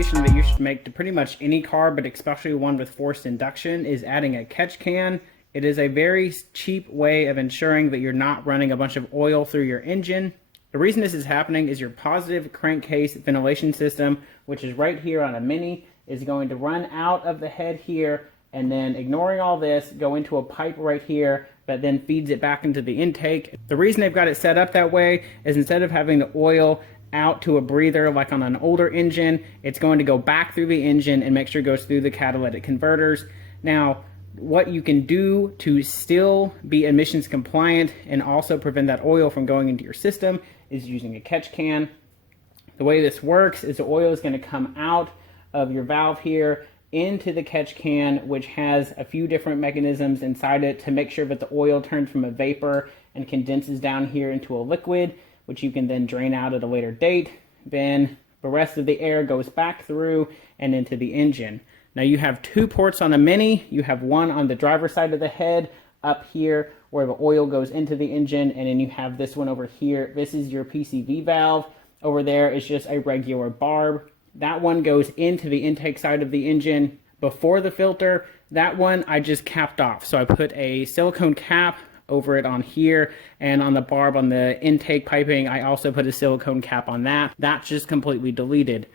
modification that you should make to pretty much any car, but especially one with forced induction, is adding a catch can. It is a very cheap way of ensuring that you're not running a bunch of oil through your engine. The reason this is happening is your positive crankcase ventilation system, which is right here on a Mini, is going to run out of the head here and then, ignoring all this, go into a pipe right here that then feeds it back into the intake. The reason they've got it set up that way is instead of having the oil out to a breather like on an older engine, it's going to go back through the engine and make sure it goes through the catalytic converters. Now, what you can do to still be emissions compliant and also prevent that oil from going into your system is using a catch can. The way this works is the oil is going to come out of your valve here into the catch can, which has a few different mechanisms inside it to make sure that the oil turns from a vapor and condenses down here into a liquid, which you can then drain out at a later date. Then the rest of the air goes back through and into the engine. Now you have two ports on a Mini. You have one on the driver's side of the head up here where the oil goes into the engine, and then you have this one over here. This is your PCV valve. Over there is just a regular barb. That one goes into the intake side of the engine before the filter. That one I just capped off. So I put a silicone cap over it on here, and on the barb on the intake piping, I also put a silicone cap on that. That's just completely deleted.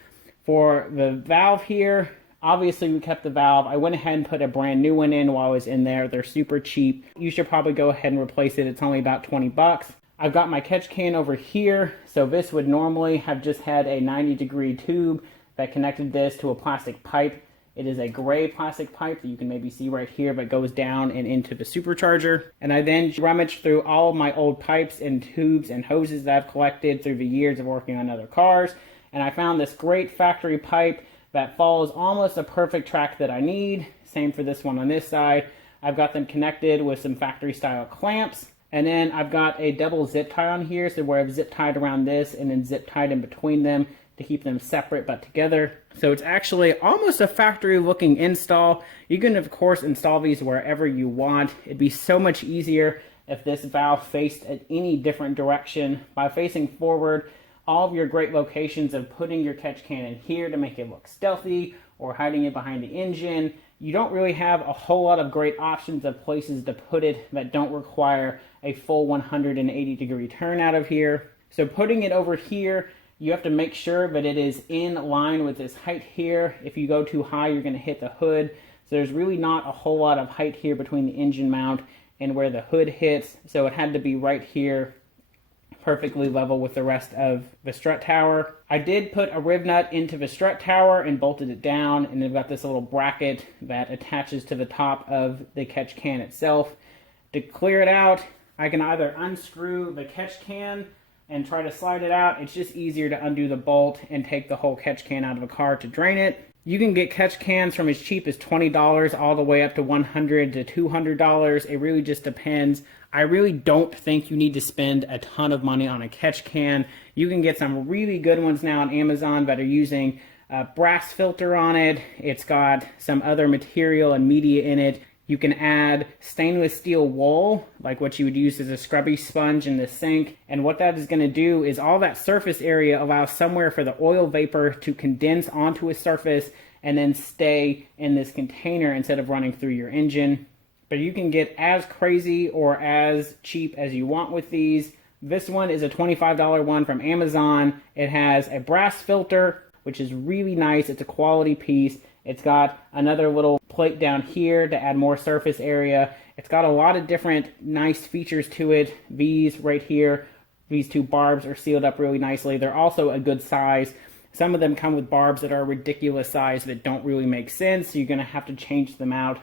For the valve here, obviously we kept the valve. I went ahead and put a brand new one in while I was in there. They're super cheap. You should probably go ahead and replace it. It's only about 20 bucks. I've got my catch can over here. So this would normally have just had a 90-degree tube that connected this to a plastic pipe. It is a gray plastic pipe that you can maybe see right here, but goes down and into the supercharger. And I then rummaged through all of my old pipes and tubes and hoses that I've collected through the years of working on other cars. And I found this great factory pipe that follows almost a perfect track that I need. Same for this one on this side. I've got them connected with some factory style clamps. And then I've got a double zip tie on here, so where I've zip tied around this and then zip tied in between them to keep them separate but together. So it's actually almost a factory looking install. You can of course install these wherever you want. It'd be so much easier if this valve faced at any different direction. By facing forward, all of your great locations of putting your catch can in here to make it look stealthy or hiding it behind the engine, you don't really have a whole lot of great options of places to put it that don't require a full 180-degree turn out of here. So putting it over here, you have to make sure that it is in line with this height here. If you go too high, you're going to hit the hood. So there's really not a whole lot of height here between the engine mount and where the hood hits. So it had to be right here, perfectly level with the rest of the strut tower. I did put a rib nut into the strut tower and bolted it down, and they've got this little bracket that attaches to the top of the catch can itself. To clear it out, I can either unscrew the catch can and try to slide it out. It's just easier to undo the bolt and take the whole catch can out of a car to drain it. You can get catch cans from as cheap as $20 all the way up to $100 to $200. It really just depends. I really don't think you need to spend a ton of money on a catch can. You can get some really good ones now on Amazon that are using a brass filter on it. It's got some other material and media in it. You can add stainless steel wool, like what you would use as a scrubby sponge in the sink. And what that is going to do is all that surface area allows somewhere for the oil vapor to condense onto a surface and then stay in this container instead of running through your engine. But you can get as crazy or as cheap as you want with these. This one is a $25 one from Amazon. It has a brass filter, which is really nice. It's a quality piece. It's got another little plate down here to add more surface area. It's got a lot of different nice features to it. These right here, these two barbs are sealed up really nicely. They're also a good size. Some of them come with barbs that are a ridiculous size that don't really make sense. So you're going to have to change them out.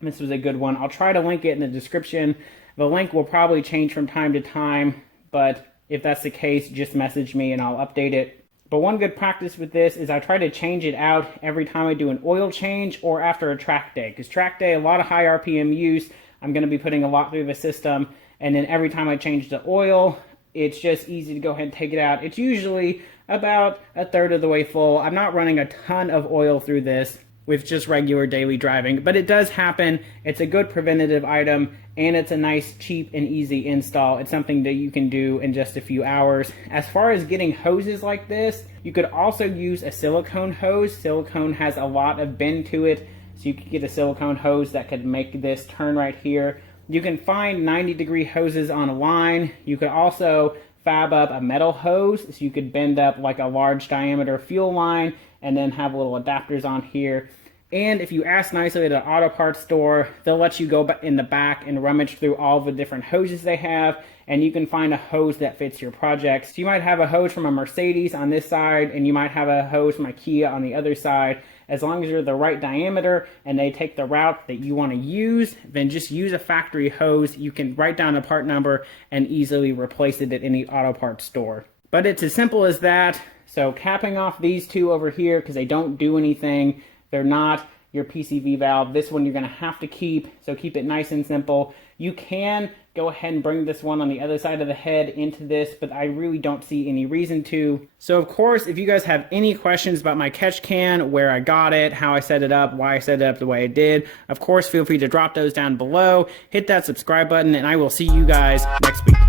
This was a good one. I'll try to link it in the description. The link will probably change from time to time, but if that's the case, just message me and I'll update it. But one good practice with this is I try to change it out every time I do an oil change or after a track day. Because track day, a lot of high RPM use, I'm going to be putting a lot through the system. And then every time I change the oil, it's just easy to go ahead and take it out. It's usually about a third of the way full. I'm not running a ton of oil through this. with just regular daily driving. But it does happen. It's a good preventative item, and it's a nice, cheap, and easy install. It's something that you can do in just a few hours. As far as getting hoses like this, you could also use a silicone hose. Silicone has a lot of bend to it, so you could get a silicone hose that could make this turn right here. You can find 90-degree hoses online. You could also fab up a metal hose, so you could bend up like a large diameter fuel line and then have little adapters on here. And if you ask nicely at an auto parts store, they'll let you go in the back and rummage through all the different hoses they have, and you can find a hose that fits your project. So you might have a hose from a Mercedes on this side, and you might have a hose from a Kia on the other side. As long as you're the right diameter and they take the route that you want to use, then just use a factory hose. You can write down a part number and easily replace it at any auto parts store. But it's as simple as that. So capping off these two over here, because they don't do anything, they're not your PCV valve. This one you're going to have to keep, so keep it nice and simple. You can go ahead and bring this one on the other side of the head into this, but I really don't see any reason to. So of course, if you guys have any questions about my catch can, where I got it, how I set it up, why I set it up the way I did, of course, feel free to drop those down below. Hit that subscribe button, and I will see you guys next week.